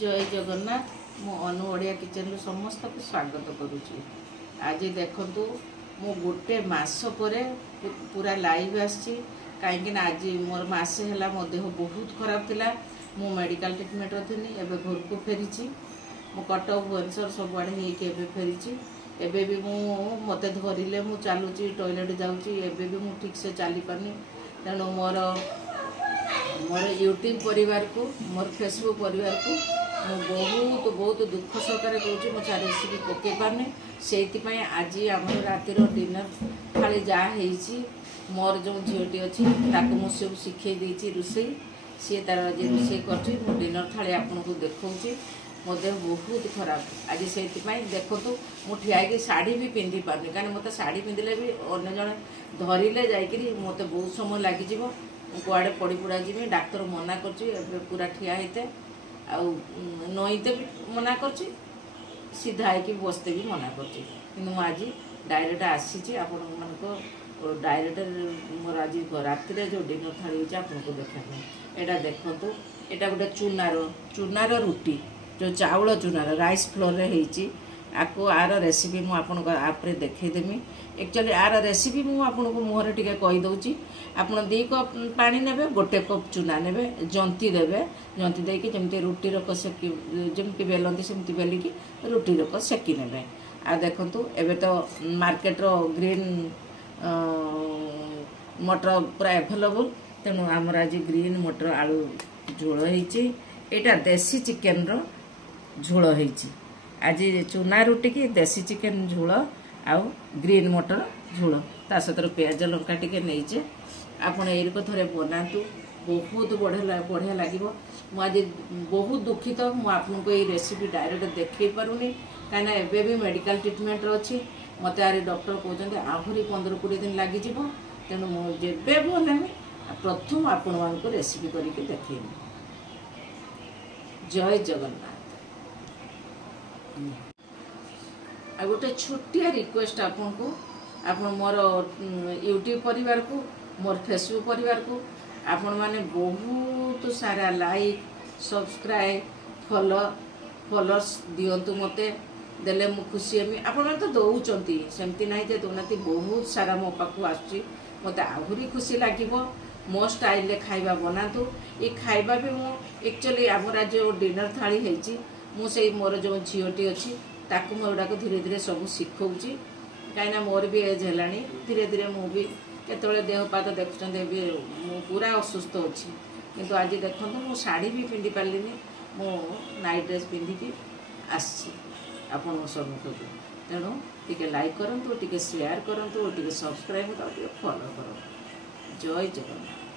जय जगन्नाथ मु अनु ओडिया किचन समस्त को स्वागत करुच्ची। आज देखु मु गोटे मास पर पूरा लाइव आसी कहीं आज मोर मसे है मो देह बहुत खराब थिला। मु मेडिकल ट्रिटमेंट थी एवं घर को फेरी मु कटक भुवनेश्वर सबुआड़े होके फेरी एबे भी मत धरले मु चलुची टॉयलेट जाऊँगी एबे भी मु ठीक से चली पानी। तेणु मोर यूट्यूब परिवार को मोर फेसबुक परिवार को बहुत बहुत दुख सहकार कहूँ मुझे रेसिपी पकई पारनी से आज आम रातिर डिनर थाली जहाँ मोर जो झीटी अच्छी मुझे शिखे देती रोसे सी तार आज रोसे कर डिनर थाली आपन को देखा मो देह बहुत खराब आज से देखु मुझे ठिया शाढ़ी भी पिंधि पारनी कहीं मत शाढ़ी पिंधले भी अन्य जन धरले जाकि मत बहुत समय लगिज कुआड़े पड़ पुड़ा जी डाक्तर मना कर पूरा ठिया होते नईते भी मना कर सीधा है बसते भी मना कर आज डायरेक्ट आसी आपण डायरेक्ट मोर आज रातिर जो डिनर थाली आपको देखा यहाँ देखु यहाँ गोटे चूनार रुटी जो चाउल चूनार राइस फ्लोर रे आपको आर रेसिपी मुझे आप्रे देखईदेमी। एक्चुअली आर रेसिपी मुझे मुहर टे कहीदे आप 2 कप पानी ने गोटे कप चूना ने जंती देवे जंती देकी जमी रुटी रक सेकी जमी बेलती सेमती बेलिकी रुटी रक सेकी ने आ देखु एबे तो मार्केट रो ग्रीन मटर पूरा एभेलेबल तेणु आमर आज ग्रीन मटर आलू झोल होटा देसी चिकेन रो झोल होती आज चूना रुटी की देसी चिकेन झोल आउ ग्रीन मटर झोल ता सहित प्याज लंका टिके नहींचे आपड़ यू थे बनातु बहुत बढ़िया लगे। मुझे बहुत दुखित मुझे ये रेसिपी डायरेक्ट देखे पारूनी कहीं एबे भी मेडिकल ट्रिटमेंट अच्छी मत आरे डॉक्टर कहते आहरी 15-20 दिन लगिज तेणु मुझे बनामी प्रथम आपण मान रेसिपी करके देखेमी। जय जगन्नाथ। आ गोटे छोटिया रिक्वेस्ट आपन को आपन मोर यूट्यूब परिवार को मोर फेसबुक परिवार को आपण माने बहुत सारा लाइक सब्सक्राइब फॉलोअर्स दिंतु मते देले मु खुशी हेमी। आपण तो दौरान सेमती ना दौना बहुत सारा मो पाक आसुची मत आहरी खुशी लगे मो स्टाइल खाइबा बनातु ये खाइबा भी मु एक्चुअली आमर जो डिनर थाली है मुझे मोर जो झीटी अच्छी ताकू मुझे धीरे धीरे सब शिखौची कहीं मोर भी एज है धीरे धीरे मुझे केतले देह पात देखुं पूरा असुस्थ अच्छी किंतु आज देखो मु शाढ़ी भी पिंधि पार्लिनी मु नाइट ड्रेस पिंधिकी आसी आपण सम्मुख को तेणु टिके लाइक करंतु टिके शेयर करंतु टिके सब्सक्राइब करंतु फॉलो करंतु। जय जगन्नाथ।